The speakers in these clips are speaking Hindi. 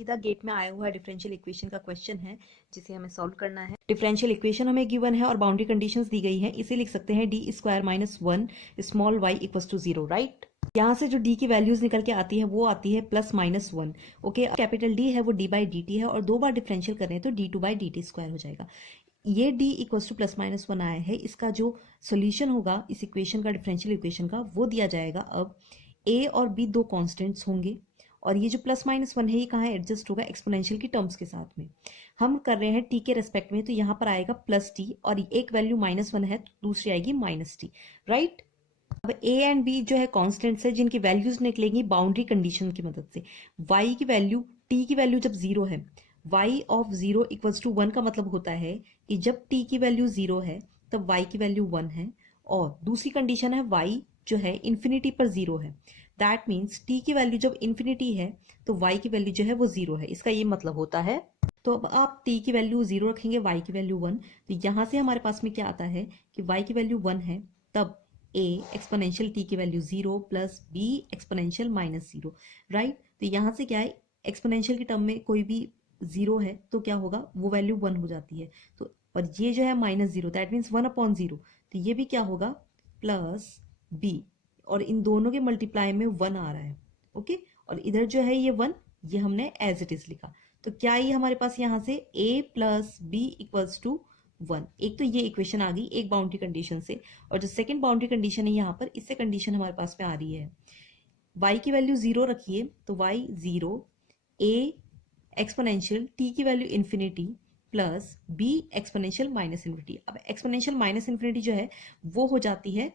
सीधा गेट में आया हुआ डिफरेंशियल इक्वेशन का क्वेश्चन है जिसे हमें सॉल्व करना है। डिफरेंशियल इक्वेशन हमें गिवन है और बाउंड्री कंडीशंस दी गई है। इसे लिख सकते हैं D square minus 1 small y equals to 0, right. यहाँ से जो d की वैल्यूज निकल के आती है वो आती है plus minus 1। Okay, capital D है वो d बाई डी टी है और दो बार डिफरेंशियल कर रहे हैं तो d2 by D T square हो जाएगा। ये d equals two plus minus 1 आया है। इसका जो सोल्यूशन होगा इस इक्वेशन का, डिफरेंशियल इक्वेशन का, वो दिया जाएगा। अब a और b दो कॉन्स्टेंट्स होंगे और ये जो प्लस माइनस 1 है ये कहाँ एडजस्ट होगा, एक्सपोनेंशियल की टर्म्स के साथ में। हम कर रहे हैं t के रेस्पेक्ट में, तो यहाँ पर आएगा प्लस t और एक वैल्यू माइनस 1 है तो दूसरी आएगी माइनस t, राइट। अब a एंड b जो है कॉन्स्टेंट्स है जिनकी वैल्यूज निकलेंगी बाउंड्री कंडीशन की मदद से। y की वैल्यू, t की वैल्यू जब 0 है, y ऑफ 0 इक्वल्स टू 1 का मतलब होता है कि जब t की वैल्यू 0 है तब y की वैल्यू 1 है। और दूसरी कंडीशन है y जो है इन्फिनिटी पर 0 है। दैट मीन्स t की वैल्यू जब इन्फिनिटी है तो y की वैल्यू जो है वो 0 है। इसका ये मतलब होता है। तो अब आप t की वैल्यू 0 रखेंगे, y की वैल्यू 1, तो यहां से हमारे पास में क्या आता है कि y की वैल्यू 1 है तब a एक्सपोनेंशियल t की value 0 plus b exponential minus 0, right. तो यहाँ से क्या है, एक्सपोनेंशियल की टर्म में कोई भी 0 है तो क्या होगा, वो वैल्यू 1 हो जाती है। तो और ये जो है माइनस 0, दैट मीन्स 1/0, तो ये भी क्या होगा प्लस b, और इन दोनों के मल्टीप्लाई में 1 आ रहा है। ओके, और इधर जो है ये 1, ये हमने एज इट इज लिखा। तो क्या ये हमारे पास यहाँ से a plus B equals to 1। एक तो ये इक्वेशन आ गई एक बाउंड्री कंडीशन से, और जो सेकंड बाउंड्री कंडीशन है यहाँ पर, इससे कंडीशन हमारे पास में आ रही है y की वैल्यू 0 रखिए तो y 0, a एक्सपोनेंशियल t की value infinity plus b exponential minus infinity. अब एक्सपोनेंशियल माइनस इन्फिनिटी जो है वो हो जाती है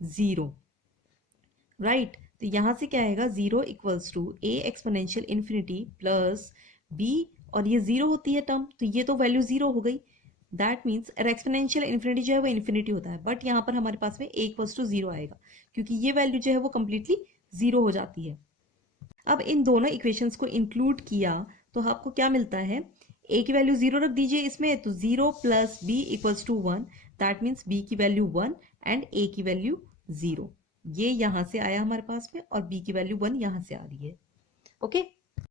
0, राइट। तो यहां से क्या आएगा, 0 equals to a exponential infinity plus b, और ये 0 होती है टर्म तो ये तो वैल्यू 0 हो गई। दैट मीन्स एक्सपोनेंशियल इन्फिनिटी जो है वो इन्फिनिटी होता है, बट यहाँ पर हमारे पास में a इक्वल्स टू 0 आएगा क्योंकि ये वैल्यू जो है वो कंप्लीटली 0 हो जाती है। अब इन दोनों इक्वेशंस को इंक्लूड किया तो आपको क्या मिलता है, a की वैल्यू 0 रख दीजिए इसमें, तो 0 plus b equals to 1, that means b की वैल्यू 1 एंड a की वैल्यू 0। ये यहां से आया हमारे पास में और b की वैल्यू 1 यहां से आ रही है। ओके,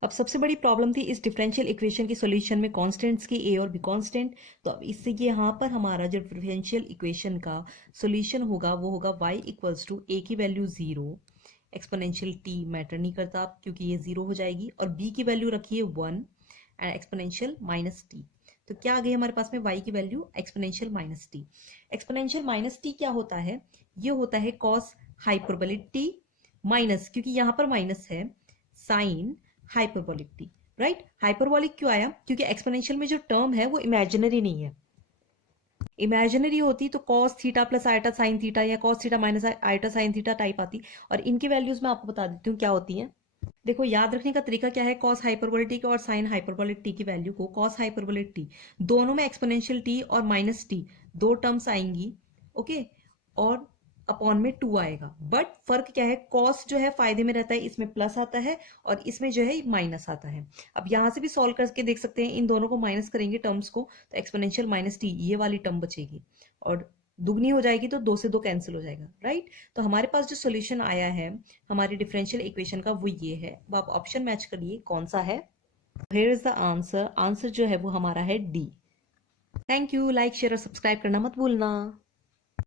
अब सबसे बड़ी प्रॉब्लम थी इस डिफरेंशियल इक्वेशन के सॉल्यूशन में कांस्टेंट्स की, a और b कांस्टेंट। तो अब इससे यहाँ पर हमारा जो डिफरेंशियल इक्वेशन का सॉल्यूशन होगा वो होगा y इक्वल्स टू a की वैल्यू 0, एक्सपोनेंशियल t मैटर नहीं करता क्योंकि ये 0 हो जाएगी, और b की वैल्यू रखिए 1 एंड एक्सपोनेंशियल माइनस t। तो क्या आ गई हमारे पास में y की value exponential minus t। Exponential minus t क्या होता है, ये होता है कॉस हाइपरबोलिक t माइनस, क्योंकि यहाँ पर माइनस है, sine hyperbolic t, right. Hyperbolic क्यों आया, क्योंकि एक्सपोनेंशियल में जो टर्म है वो इमेजिनरी नहीं है। इमेजिनरी होती तो cos theta plus iota sine theta या cos theta minus iota sine theta type आती, और इनकी वैल्यूज मैं आपको बता देती हूँ क्या होती हैं। देखो, याद रखने का तरीका क्या है, कॉस हाइपरबोलिक टी और साइन हाइपरबोलिक टी की वैल्यू को, कॉस हाइपरबोलिक टी दोनों में एक्सपोनेंशियल टी और माइनस टी दो टर्म्स आएंगी, ओके, और अपॉन में 2 आएगा। बट फर्क क्या है, कॉस जो है फायदे में रहता है, इसमें प्लस आता है और इसमें जो है माइनस आता है। अब यहां से भी सॉल्व करके देख सकते हैं, इन दोनों को माइनस करेंगे टर्म्स को तो एक्सपोनेंशियल माइनस टी ये वाली टर्म बचेगी और दुगनी हो जाएगी तो 2 से 2 कैंसिल हो जाएगा, राइट। तो हमारे पास जो सोल्यूशन आया है हमारी डिफरेंशियल इक्वेशन का वो ये है। अब आप ऑप्शन मैच करिए कौन सा है। Here is the answer, answer जो है वो हमारा है D. Thank you, like share और सब्सक्राइब करना मत भूलना।